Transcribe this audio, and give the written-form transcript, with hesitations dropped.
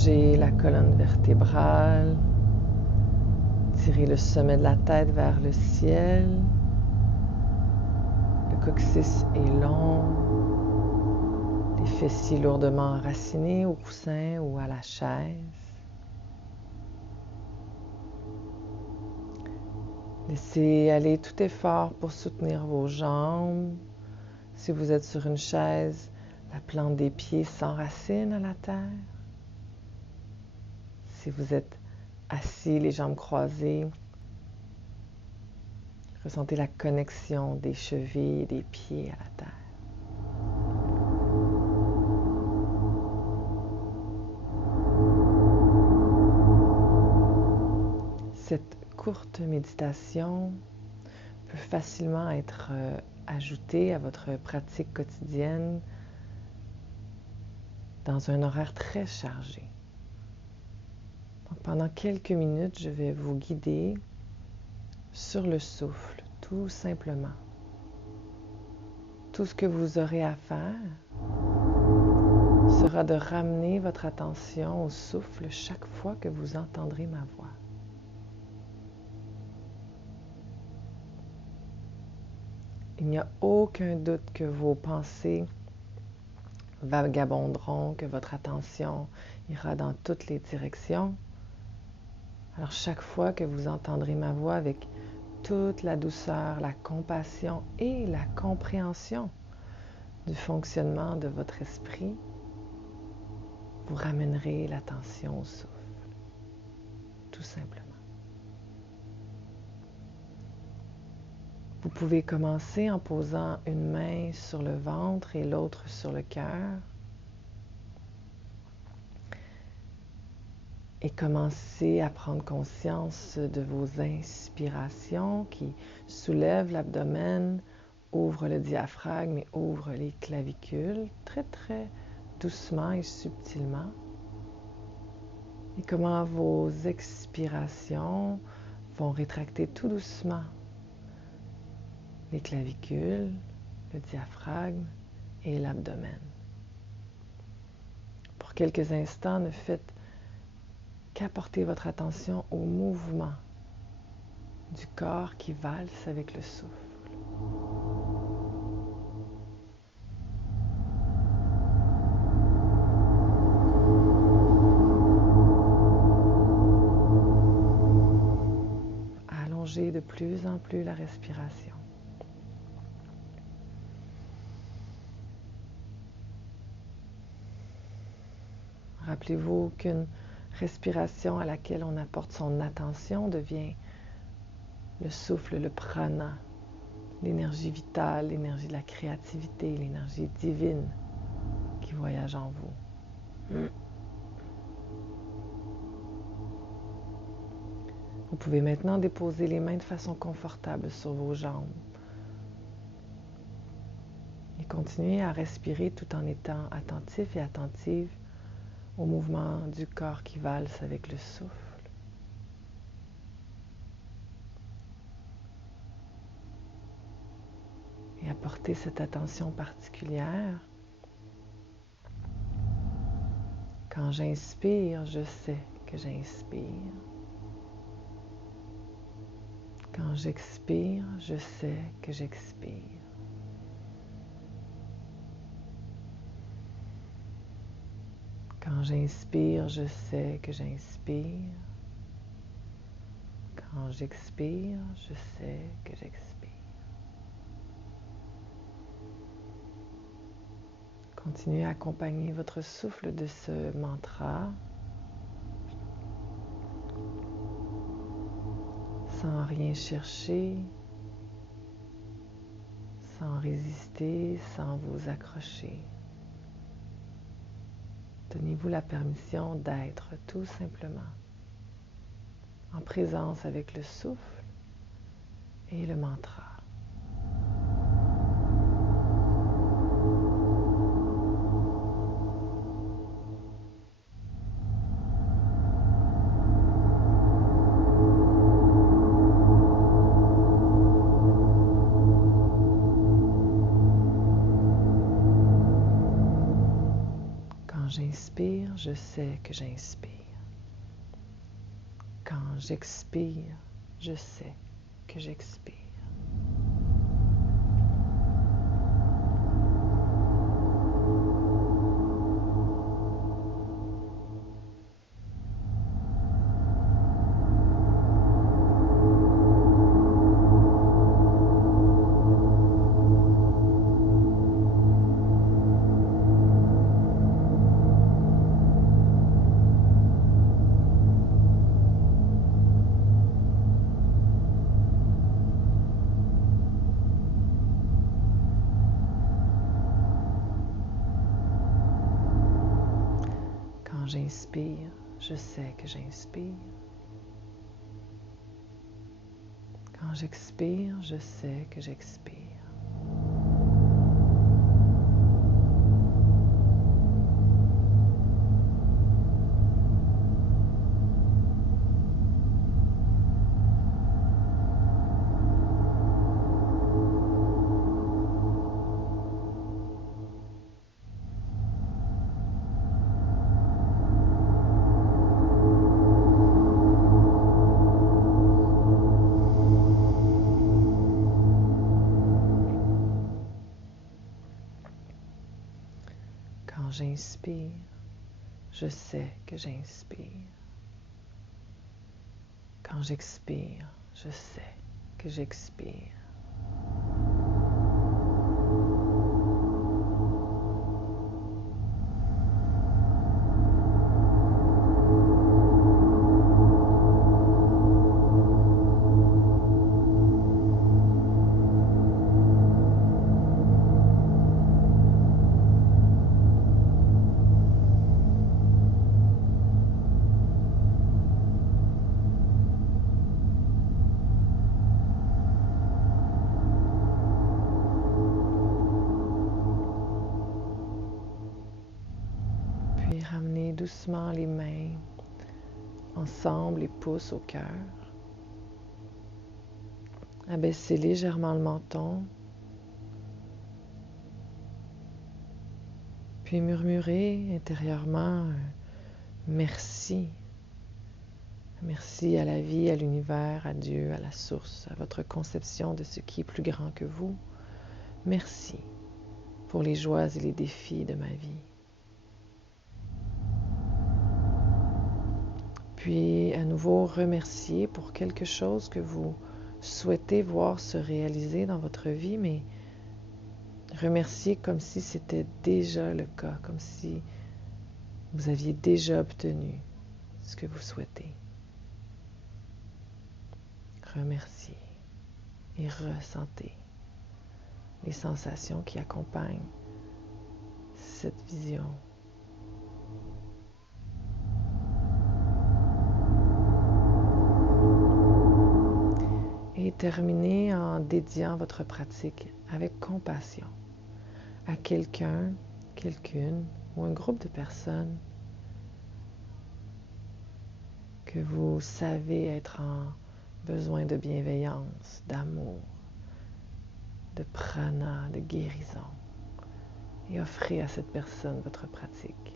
Allongez la colonne vertébrale. Tirez le sommet de la tête vers le ciel. Le coccyx est long. Les fessiers lourdement enracinés au coussin ou à la chaise. Laissez aller tout effort pour soutenir vos jambes. Si vous êtes sur une chaise, la plante des pieds s'enracine à la terre. Si vous êtes assis, les jambes croisées, ressentez la connexion des chevilles et des pieds à la terre. Cette courte méditation peut facilement être ajoutée à votre pratique quotidienne dans un horaire très chargé. Donc, pendant quelques minutes, je vais vous guider sur le souffle, tout simplement. Tout ce que vous aurez à faire sera de ramener votre attention au souffle chaque fois que vous entendrez ma voix. Il n'y a aucun doute que vos pensées vagabonderont, que votre attention ira dans toutes les directions. Alors chaque fois que vous entendrez ma voix avec toute la douceur, la compassion et la compréhension du fonctionnement de votre esprit, vous ramènerez l'attention au souffle, tout simplement. Vous pouvez commencer en posant une main sur le ventre et l'autre sur le cœur et commencer à prendre conscience de vos inspirations qui soulèvent l'abdomen, ouvrent le diaphragme et ouvrent les clavicules très très doucement et subtilement. Et comment vos expirations vont rétracter tout doucement les clavicules, le diaphragme et l'abdomen. Pour quelques instants, ne faites qu'apporter votre attention au mouvement du corps qui valse avec le souffle. Allongez de plus en plus la respiration. Rappelez-vous qu'une respiration à laquelle on apporte son attention devient le souffle, le prana, l'énergie vitale, l'énergie de la créativité, l'énergie divine qui voyage en vous. Vous pouvez maintenant déposer les mains de façon confortable sur vos jambes et continuer à respirer tout en étant attentif et attentive au mouvement du corps qui valse avec le souffle. Et apporter cette attention particulière. Quand j'inspire, je sais que j'inspire. Quand j'expire, je sais que j'expire. Quand j'inspire, je sais que j'inspire. Quand j'expire, je sais que j'expire. Continuez à accompagner votre souffle de ce mantra sans rien chercher, sans résister, sans vous accrocher. Donnez-vous la permission d'être tout simplement en présence avec le souffle et le mantra. j'inspire, je sais que j'inspire. Quand j'expire, je sais que j'expire. Quand j'inspire, je sais que j'inspire. Quand j'expire, je sais que j'expire. Quand j'inspire, je sais que j'inspire. Quand j'expire, je sais que j'expire. Puis ramenez doucement les mains ensemble, les pouces au cœur. Abaissez légèrement le menton. Puis murmurez intérieurement un merci. Merci à la vie, à l'univers, à Dieu, à la source, à votre conception de ce qui est plus grand que vous. Merci pour les joies et les défis de ma vie. Puis à nouveau remercier pour quelque chose que vous souhaitez voir se réaliser dans votre vie, mais remercier comme si c'était déjà le cas, comme si vous aviez déjà obtenu ce que vous souhaitez. Remerciez et ressentez les sensations qui accompagnent cette vision. Et terminez en dédiant votre pratique avec compassion à quelqu'un, quelqu'une ou un groupe de personnes que vous savez être en besoin de bienveillance, d'amour, de prana, de guérison. Et offrez à cette personne votre pratique.